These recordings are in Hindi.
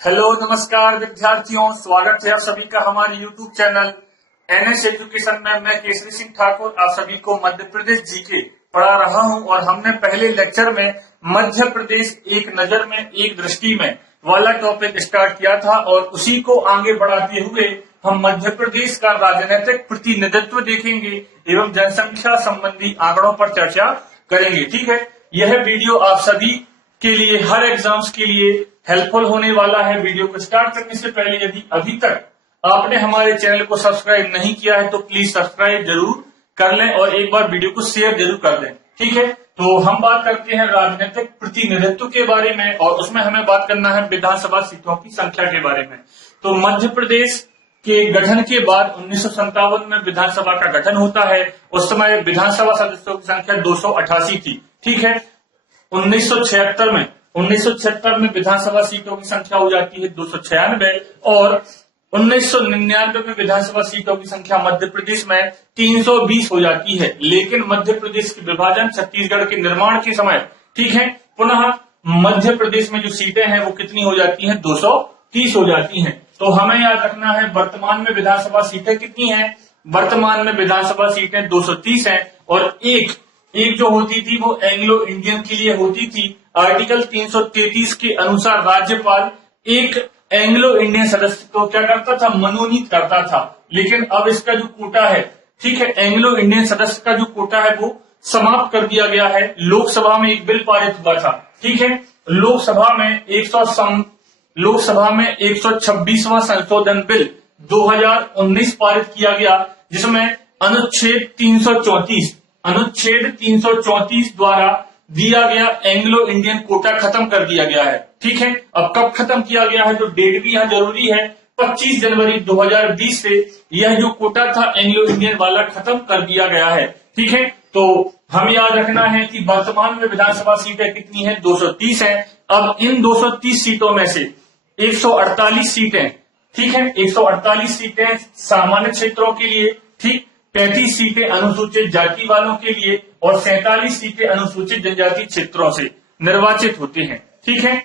हेलो नमस्कार विद्यार्थियों, स्वागत है आप सभी का हमारे YouTube चैनल एनएस एजुकेशन में। मैं केसरी सिंह ठाकुर आप सभी को मध्य प्रदेश जीके पढ़ा रहा हूं और हमने पहले लेक्चर में मध्य प्रदेश एक नजर में एक दृष्टि में वाला टॉपिक स्टार्ट किया था और उसी को आगे बढ़ाते हुए हम मध्य प्रदेश का राजनीतिक प्रतिनिधित्व देखेंगे एवं जनसंख्या संबंधी आंकड़ों पर चर्चा करेंगे। ठीक है, यह वीडियो आप सभी के लिए हर एग्जाम्स के लिए हेल्पफुल होने वाला है। वीडियो को स्टार्ट करने से पहले यदि अभी तक आपने हमारे चैनल को सब्सक्राइब नहीं किया है तो प्लीज सब्सक्राइब जरूर कर लें और एक बार वीडियो को शेयर जरूर कर दें। ठीक है, तो हम बात करते हैं राजनीतिक प्रतिनिधित्व के बारे में और उसमें हमें बात करना है विधानसभा सीटों की संख्या के बारे में। तो मध्य प्रदेश के गठन के बाद 1957 में विधानसभा का गठन होता है। उस समय विधानसभा सदस्यों की संख्या 288 थी। ठीक है, 1976 में विधानसभा सीटों की संख्या हो जाती है 296 और 1999 में विधानसभा सीटों की संख्या मध्य प्रदेश में 320 हो जाती है। लेकिन मध्य प्रदेश के विभाजन छत्तीसगढ़ के निर्माण के समय, ठीक है, पुनः मध्य प्रदेश में जो सीटें हैं वो कितनी हो जाती हैं, 230 हो जाती हैं। तो हमें याद रखना है वर्तमान में विधानसभा सीटें कितनी हैं। वर्तमान में विधानसभा सीटें 230 हैं और एक जो होती थी वो एंग्लो इंडियन के लिए होती थी। आर्टिकल 333 के अनुसार राज्यपाल एक एंग्लो इंडियन सदस्य को क्या करता था, मनोनीत करता था। लेकिन अब इसका जो कोटा है, ठीक है, एंग्लो इंडियन सदस्य का जो कोटा है वो समाप्त कर दिया गया है। लोकसभा में एक बिल पारित हुआ था। ठीक है, लोकसभा में 126वां संशोधन बिल 2019 पारित किया गया, जिसमें अनुच्छेद 334 द्वारा दिया गया एंग्लो इंडियन कोटा खत्म कर दिया गया है। ठीक है, अब कब खत्म किया गया है तो डेट भी यहाँ जरूरी है। 25 जनवरी 2020 से यह जो कोटा था एंग्लो इंडियन वाला खत्म कर दिया गया है। ठीक है, तो हमें याद रखना है कि वर्तमान में विधानसभा सीटें कितनी हैं, 230 हैं। अब इन 230 सीटों में से 148 सीटें, ठीक है, 148 सीटें सामान्य क्षेत्रों के लिए, ठीक, 35 सीटें अनुसूचित जाति वालों के लिए और 47 सीटें अनुसूचित जनजाति क्षेत्रों से निर्वाचित होते हैं। ठीक है,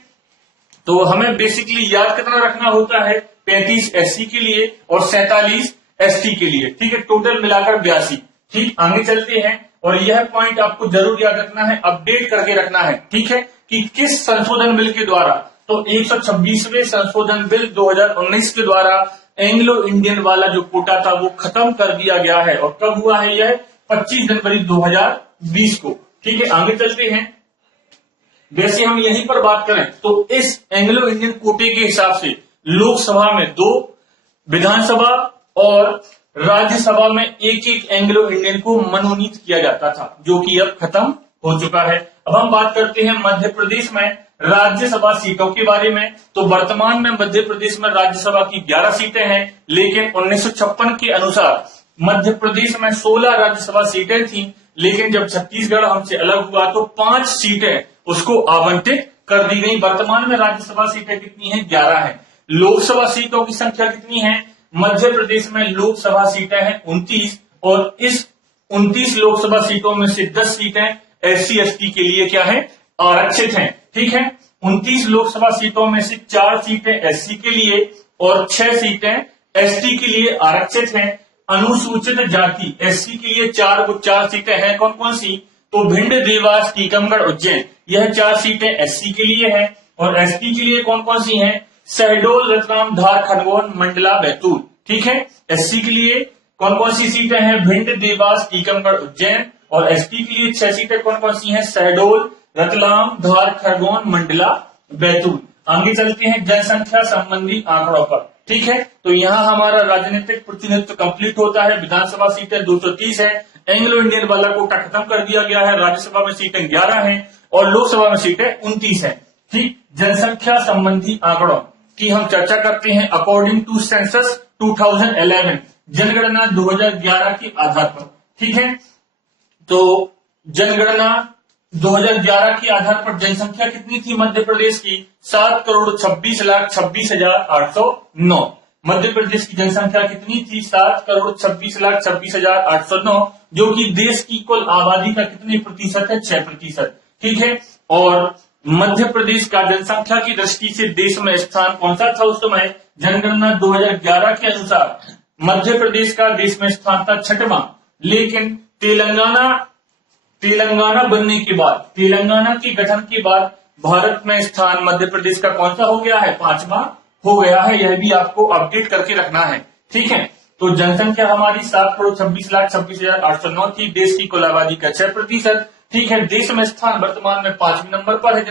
तो हमें बेसिकली याद कितना रखना होता है, 35 एससी के लिए और 47 एसटी के लिए। ठीक है, टोटल मिलाकर 82। ठीक, आगे चलते हैं और यह पॉइंट आपको जरूर याद रखना है, अपडेट करके रखना है। ठीक है, कि किस संशोधन बिल के द्वारा, तो 126वें संशोधन बिल 2019 के द्वारा एंग्लो इंडियन वाला जो कोटा था वो खत्म कर दिया गया है। और कब हुआ है यह, 25 जनवरी 2020 को। ठीक है, आगे चलते हैं। वैसे हम यहीं पर बात करें तो इस एंग्लो इंडियन कोटे के हिसाब से लोकसभा में 2, विधानसभा और राज्यसभा में एक एंग्लो इंडियन को मनोनीत किया जाता था, जो कि अब खत्म हो चुका है। अब हम बात करते हैं मध्य प्रदेश में राज्यसभा सीटों के बारे में। तो वर्तमान में मध्य प्रदेश में राज्यसभा की 11 सीटें हैं, लेकिन 1956 के अनुसार मध्य प्रदेश में 16 राज्यसभा सीटें थी। लेकिन जब छत्तीसगढ़ हमसे अलग हुआ तो 5 सीटें उसको आवंटित कर दी गई। वर्तमान में राज्यसभा सीटें कितनी हैं, 11 हैं। लोकसभा सीटों की संख्या कितनी है, मध्य प्रदेश में लोकसभा सीटें हैं 29 और इस 29 लोकसभा सीटों में से 10 सीटें एससी एसटी के लिए क्या है, आरक्षित हैं। ठीक है, 29 लोकसभा सीटों में से 4 सीटें एससी के लिए और 6 सीटें एसटी के लिए आरक्षित हैं। अनुसूचित जाति एससी के लिए 4 सीटें हैं। कौन कौन सी, तो भिंड, देवास, टीकमगढ़, उज्जैन, यह 4 सीटें एससी के लिए हैं। और एसटी के लिए कौन कौन सी हैं, शहडोल, रतलाम, धार, खरगोन, मंडला, बैतूल। ठीक है, एससी के लिए कौन कौन सी सीटें हैं, भिंड, देवास, टीकमगढ़, उज्जैन। और एसटी के लिए 6 सीटें कौन कौन सी हैं, शहडोल, रतलाम, धार, खरगोन, मंडला, बैतूल। आगे चलते हैं जनसंख्या संबंधी आंकड़ों पर। ठीक है, तो यहाँ हमारा राजनीतिक प्रतिनिधित्व कंप्लीट होता है। विधानसभा सीटें 230 है, एंग्लो इंडियन वाला कोटा खत्म कर दिया गया है, राज्यसभा में सीटें 11 हैं और लोकसभा में सीटें 29 हैं। ठीक, जनसंख्या संबंधी आंकड़ों की हम चर्चा करते हैं। अकॉर्डिंग टू सेंसस 2011, जनगणना 2011 के आधार पर। ठीक है, तो जनगणना 2011 के आधार पर जनसंख्या कितनी थी मध्य प्रदेश की, 7,26,26,809। मध्य प्रदेश की जनसंख्या कितनी थी, 7,26,26,809, जो कि देश की कुल आबादी का कितने प्रतिशत है, 6%। ठीक है, और मध्य प्रदेश का जनसंख्या की दृष्टि से देश में स्थान कौन सा था उस समय? जनगणना 2011 के अनुसार मध्य प्रदेश का देश में स्थान था 6वां, लेकिन तेलंगाना बनने के बाद, तेलंगाना के गठन के बाद भारत में स्थान मध्य प्रदेश का कौन सा हो गया है? 5वां हो गया है। यह भी आपको अपडेट करके रखना है, ठीक है। तो जनसंख्या हमारी 7,26,26,809 थी, देश की कुल आबादी का 6%, ठीक है। देश में स्थान वर्तमान में 5वें नंबर पर है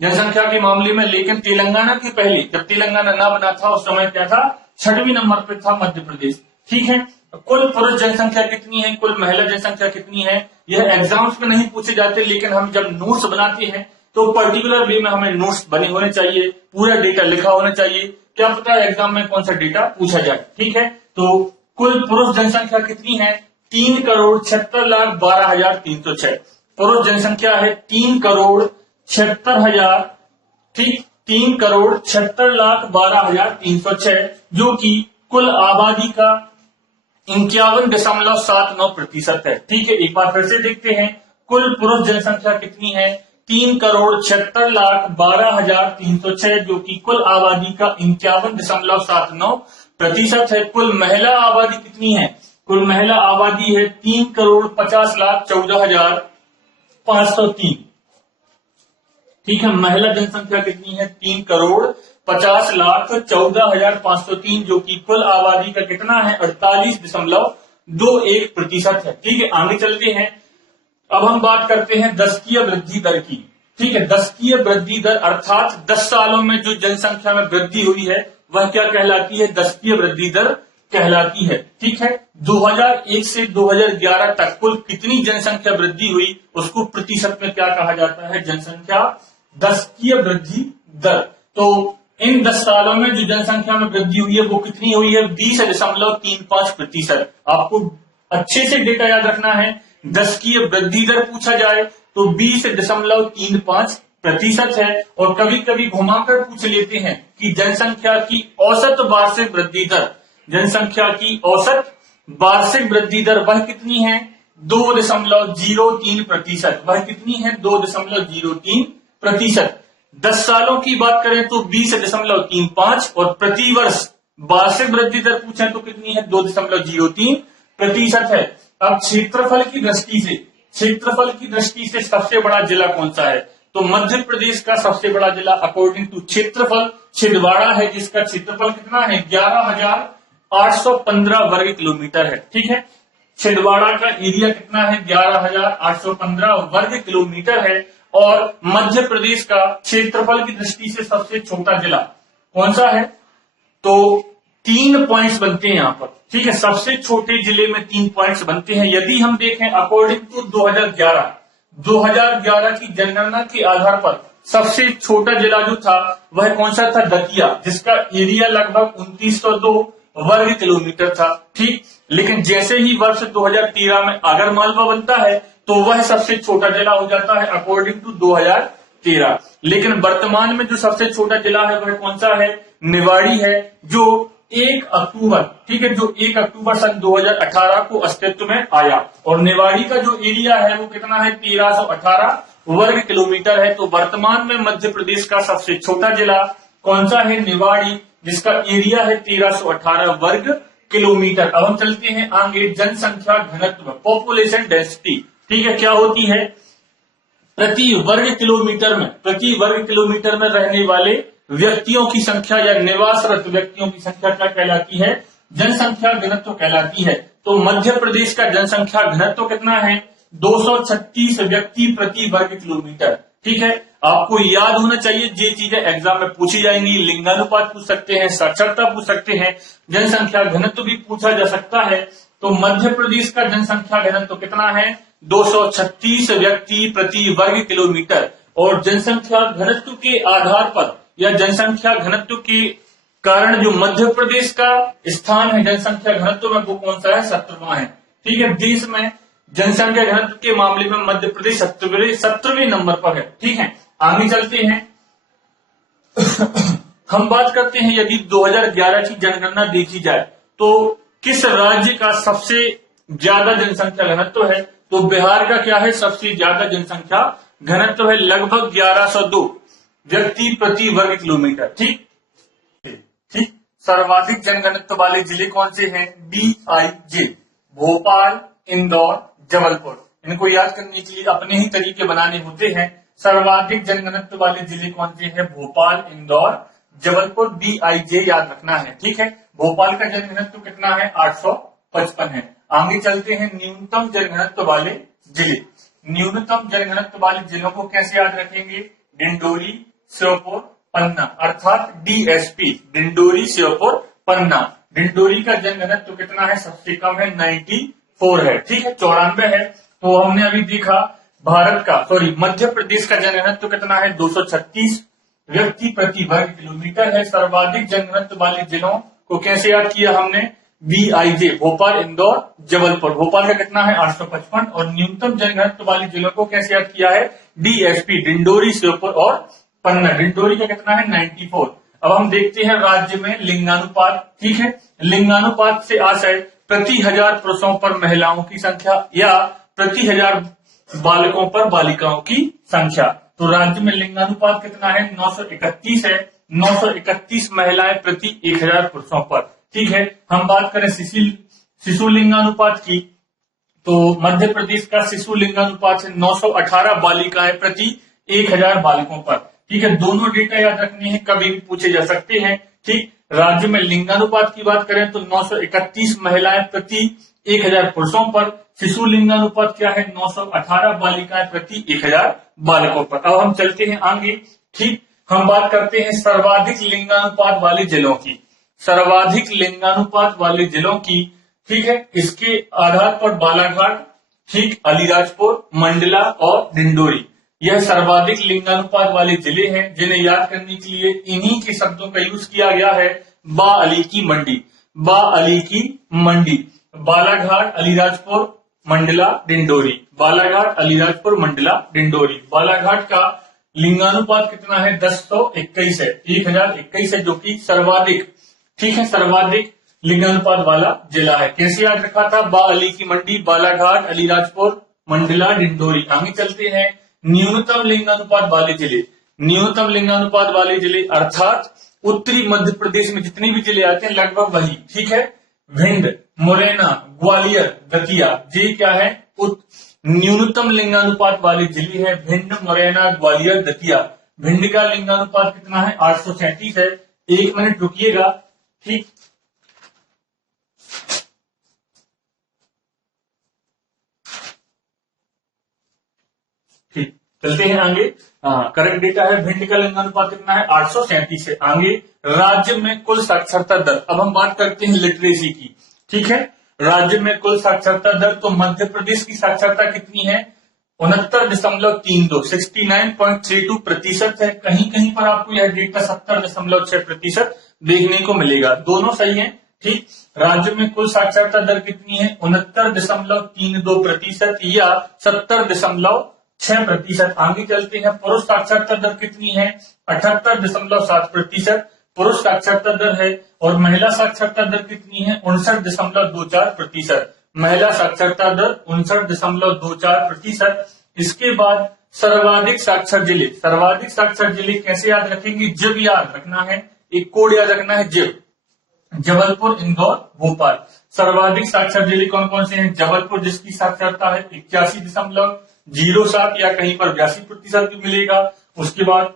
जनसंख्या के मामले में, लेकिन तेलंगाना के पहले जब तेलंगाना ना बना था उस समय क्या था? 6वें नंबर पर था मध्य प्रदेश, ठीक है। कुल पुरुष जनसंख्या कितनी है, कुल महिला जनसंख्या कितनी है, यह एग्जाम्स में नहीं पूछे जाते, लेकिन हम जब नोट्स बनाते हैं तो पर्टिकुलर वे में हमें नोट्स बने होने चाहिए, पूरा डेटा लिखा होना चाहिए, क्या पता है एग्जाम में कौन सा डेटा पूछा जाए, ठीक है। तो कुल पुरुष जनसंख्या कितनी है? 3,76,12,306 पुरुष जनसंख्या है, 3,76,000, ठीक, 3,76,12,306, जो कि कुल आबादी का 51.79% है, ठीक है। एक बार फिर से देखते हैं, कुल पुरुष जनसंख्या कितनी है? 3,76,12,306, जो कि कुल आबादी का 51.79% है। कुल महिला आबादी कितनी है? कुल महिला आबादी है 3,50,14,503, ठीक है। महिला जनसंख्या कितनी है? 3,50,14,503, जो कि कुल आबादी का कितना है? 48.21% है, ठीक है। आगे चलते हैं, अब हम बात करते हैं दशकीय वृद्धि दर की, ठीक है। दशकीय वृद्धि दर अर्थात 10 सालों में जो जनसंख्या में वृद्धि हुई है वह क्या कहलाती है? दशकीय वृद्धि दर कहलाती है, ठीक है। 2001 से 2011 तक कुल कितनी जनसंख्या वृद्धि हुई उसको प्रतिशत में क्या कहा जाता है? जनसंख्या दशकीय वृद्धि दर। तो इन 10 सालों में जो जनसंख्या में वृद्धि हुई है वो कितनी हुई है? 20.35%। आपको अच्छे से डेटा याद रखना है, दशकीय वृद्धि दर पूछा जाए तो 20.35% है, और कभी कभी घुमाकर पूछ लेते हैं कि जनसंख्या की औसत वार्षिक वृद्धि दर, जनसंख्या की औसत वार्षिक वृद्धि दर वह कितनी है? 2.03%। वह कितनी है? 2.03%। 10 सालों की बात करें तो 20.35, और प्रतिवर्ष वार्षिक वृद्धि दर पूछें तो कितनी है? 2.03% है। अब क्षेत्रफल की दृष्टि से, क्षेत्रफल की दृष्टि से सबसे बड़ा जिला कौन सा है? तो मध्य प्रदेश का सबसे बड़ा जिला अकॉर्डिंग टू क्षेत्रफल छिंदवाड़ा है, जिसका क्षेत्रफल कितना है? 11,815 वर्ग किलोमीटर है, ठीक है। छिंदवाड़ा का एरिया कितना है? 11,815 वर्ग किलोमीटर है। और मध्य प्रदेश का क्षेत्रफल की दृष्टि से सबसे छोटा जिला कौन सा है? तो 3 पॉइंट्स बनते हैं यहाँ पर, ठीक है। सबसे छोटे जिले में 3 पॉइंट्स बनते हैं। यदि हम देखें अकॉर्डिंग टू 2011 की जनगणना के आधार पर सबसे छोटा जिला जो था वह कौन सा था? दतिया, जिसका एरिया लगभग 2902 वर्ग किलोमीटर था, ठीक। लेकिन जैसे ही वर्ष 2013 में आगरमालवा बनता है तो वह सबसे छोटा जिला हो जाता है अकॉर्डिंग टू 2013। लेकिन वर्तमान में जो सबसे छोटा जिला है वह कौन सा है? निवाड़ी है, जो 1 अक्टूबर, ठीक है, जो 1 अक्टूबर सन 2018 को अस्तित्व में आया। और निवाड़ी का जो एरिया है वो कितना है? 1318 वर्ग किलोमीटर है। तो वर्तमान में मध्य प्रदेश का सबसे छोटा जिला कौन सा है? निवाड़ी, जिसका एरिया है 1318 वर्ग किलोमीटर। अब हम चलते हैं आगे, जनसंख्या घनत्व, पॉपुलेशन डेंसिटी, ठीक है, क्या होती है? प्रति वर्ग किलोमीटर में रहने वाले व्यक्तियों की संख्या या निवासरत व्यक्तियों की संख्या क्या कहलाती है? जनसंख्या घनत्व कहलाती है। तो मध्य प्रदेश का जनसंख्या घनत्व कितना है? 236 व्यक्ति प्रति वर्ग किलोमीटर, ठीक है। आपको याद होना चाहिए, ये चीजें एग्जाम में पूछी जाएंगी। लिंगानुपात पूछ सकते हैं, साक्षरता पूछ सकते हैं, जनसंख्या घनत्व भी पूछा जा सकता है। तो मध्य प्रदेश का जनसंख्या घनत्व कितना है? 236 व्यक्ति प्रति वर्ग किलोमीटर। और जनसंख्या घनत्व के आधार पर या जनसंख्या घनत्व के कारण जो मध्य प्रदेश का स्थान है जनसंख्या घनत्व में वो कौन सा है? 17वां है, ठीक है। देश में जनसंख्या घनत्व के मामले में मध्य प्रदेश 17वें नंबर पर है, ठीक है। आगे चलते हैं हम बात करते हैं, यदि 2011 की जनगणना देखी जाए तो किस राज्य का सबसे ज्यादा जनसंख्या घनत्व है? तो बिहार का क्या है? सबसे ज्यादा जनसंख्या घनत्व है लगभग 1102 व्यक्ति प्रति वर्ग किलोमीटर। ठीक ठीक। सर्वाधिक जनघनत्व वाले जिले कौन से हैं? BIJ, भोपाल, इंदौर, जबलपुर। इनको याद करने के लिए अपने ही तरीके बनाने होते हैं। सर्वाधिक जनघनत्व वाले जिले कौन से हैं? भोपाल, इंदौर, जबलपुर, BIJ याद रखना है। ठीक है। भोपाल का जनघनत्व कितना है? 855 है। आगे चलते हैं न्यूनतम जनघनत्व वाले जिले। न्यूनतम जनघनत्व वाले जिलों को कैसे याद रखेंगे? डिंडोरी, श्योपुर, पन्ना, अर्थात DSP, डिंडोरी, श्योपुर, पन्ना। डिंडोरी का जनघनत्व कितना है? सबसे कम है, 94 है। ठीक है, 94 है। तो हमने अभी देखा मध्य प्रदेश का जनघनत्व कितना है? 236 व्यक्ति प्रति वर्ग किलोमीटर है। सर्वाधिक जनघनत्व वाले जिलों को कैसे याद किया हमने? BIJ, भोपाल, इंदौर, जबलपुर। भोपाल का कितना है? 855। और न्यूनतम जनघनत्व वाले जिलों को कैसे याद किया है? DSP, डिंडोरी, श्योपुर और पन्ना। डिंडोरी का कितना है? 94। अब हम देखते हैं राज्य में लिंगानुपात। ठीक है, लिंगानुपात से आशय प्रति 1000 पुरुषों पर महिलाओं की संख्या या प्रति 1000 बालकों पर बालिकाओं की संख्या। तो राज्य में लिंगानुपात कितना है? 931 है। 931 महिलाएं प्रति 1000 पुरुषों पर। ठीक है। हम बात करें शिशु लिंगानुपात की, तो मध्य प्रदेश का शिशु लिंगानुपात है 918 बालिकाएं प्रति 1000 बालकों पर। ठीक है, दोनों डेटा याद रखने हैं, कभी भी पूछे जा सकते हैं। ठीक, राज्य में लिंगानुपात की बात करें तो 931 महिलाएं प्रति 1000 पुरुषों पर। शिशु लिंगानुपात क्या है? 918 बालिकाएं प्रति 1000 बालकों पर। अब हम चलते हैं आगे। ठीक, हम बात करते हैं सर्वाधिक लिंगानुपात वाले जिलों की। सर्वाधिक लिंगानुपात वाले जिलों की, ठीक है, इसके आधार पर बालाघाट, ठीक, अलीराजपुर, मंडला और डिंडोरी, यह सर्वाधिक लिंगानुपात वाले जिले हैं जिन्हें याद करने के लिए इन्हीं के शब्दों का यूज किया गया है। बा अली की मंडी, बा अली की मंडी, बालाघाट, अलीराजपुर, मंडला, डिंडोरी, बालाघाट, अलीराजपुर, मंडला, डिंडोरी। बालाघाट का लिंगानुपात कितना है? 1021 है, 1021 है, जो कि सर्वाधिक, ठीक है, सर्वाधिक लिंगानुपात वाला जिला है। कैसे याद रखा था? बा अली की मंडी, बालाघाट, अलीराजपुर, मंडला, डिंडोरी। आगे चलते हैं न्यूनतम लिंगानुपात वाले जिले। न्यूनतम लिंगानुपात वाले जिले अर्थात उत्तरी मध्य प्रदेश में जितने भी जिले आते हैं लगभग वही, ठीक है, भिंड, मुरैना, ग्वालियर, दतिया, ये क्या है? न्यूनतम लिंगानुपात वाले जिले है भिंड, मुरैना, ग्वालियर, दतिया। भिंड का लिंगानुपात कितना है? 837 है। 1 मिनट रुकिएगा। ठीक, ठीक, चलते हैं आगे। करेक्ट डेटा है, भिंड का लिंगानुपात कितना है? 837 है। आगे राज्य में कुल साक्षरता दर। अब हम बात करते हैं लिटरेसी की। ठीक है, राज्य में कुल साक्षरता दर, तो मध्य प्रदेश की साक्षरता कितनी है? 69.32, 69.32% है। कहीं कहीं पर आपको यह डेटा 70.6% देखने को मिलेगा। दोनों सही है। ठीक, राज्य में कुल साक्षरता दर कितनी है? 69.32% या 70.6%। आगे चलते हैं, पुरुष साक्षरता दर कितनी है? 78.7% पुरुष साक्षरता दर है। और महिला साक्षरता दर कितनी है? 59.24%। महिला साक्षरता दर 59.24%। इसके बाद सर्वाधिक साक्षर जिले। सर्वाधिक साक्षर जिले कैसे याद रखेंगे? जब याद रखना है, एक कोड याद रखना है, जब। जबलपुर, इंदौर, भोपाल। सर्वाधिक साक्षर जिले कौन कौन से हैं? जबलपुर, जिसकी साक्षरता है 81.07 या कहीं पर 82% भी मिलेगा। उसके बाद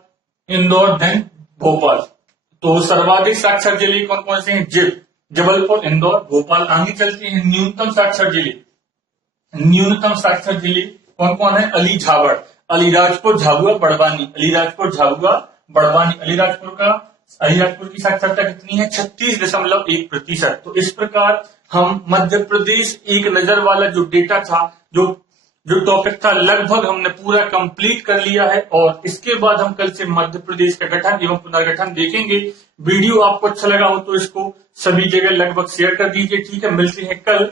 इंदौर, देन भोपाल। तो सर्वाधिक साक्षर जिले कौन कौन से हैं? जबलपुर, इंदौर, भोपाल। आगे चलते हैं न्यूनतम साक्षर जिले। न्यूनतम साक्षर जिले कौन कौन है? अली, झाबड़, अलीराजपुर, झाबुआ, बड़वानी, अलीराजपुर, झाबुआ, बड़वानी। अलीराजपुर की साक्षरता कितनी है? 36.1%। तो इस प्रकार हम मध्य प्रदेश एक नजर वाला जो डेटा था, जो टॉपिक था, लगभग हमने पूरा कंप्लीट कर लिया है। और इसके बाद हम कल से मध्य प्रदेश का गठन एवं पुनर्गठन देखेंगे। वीडियो आपको अच्छा लगा हो तो इसको सभी जगह लगभग शेयर कर दीजिए। ठीक है, मिलते हैं कल।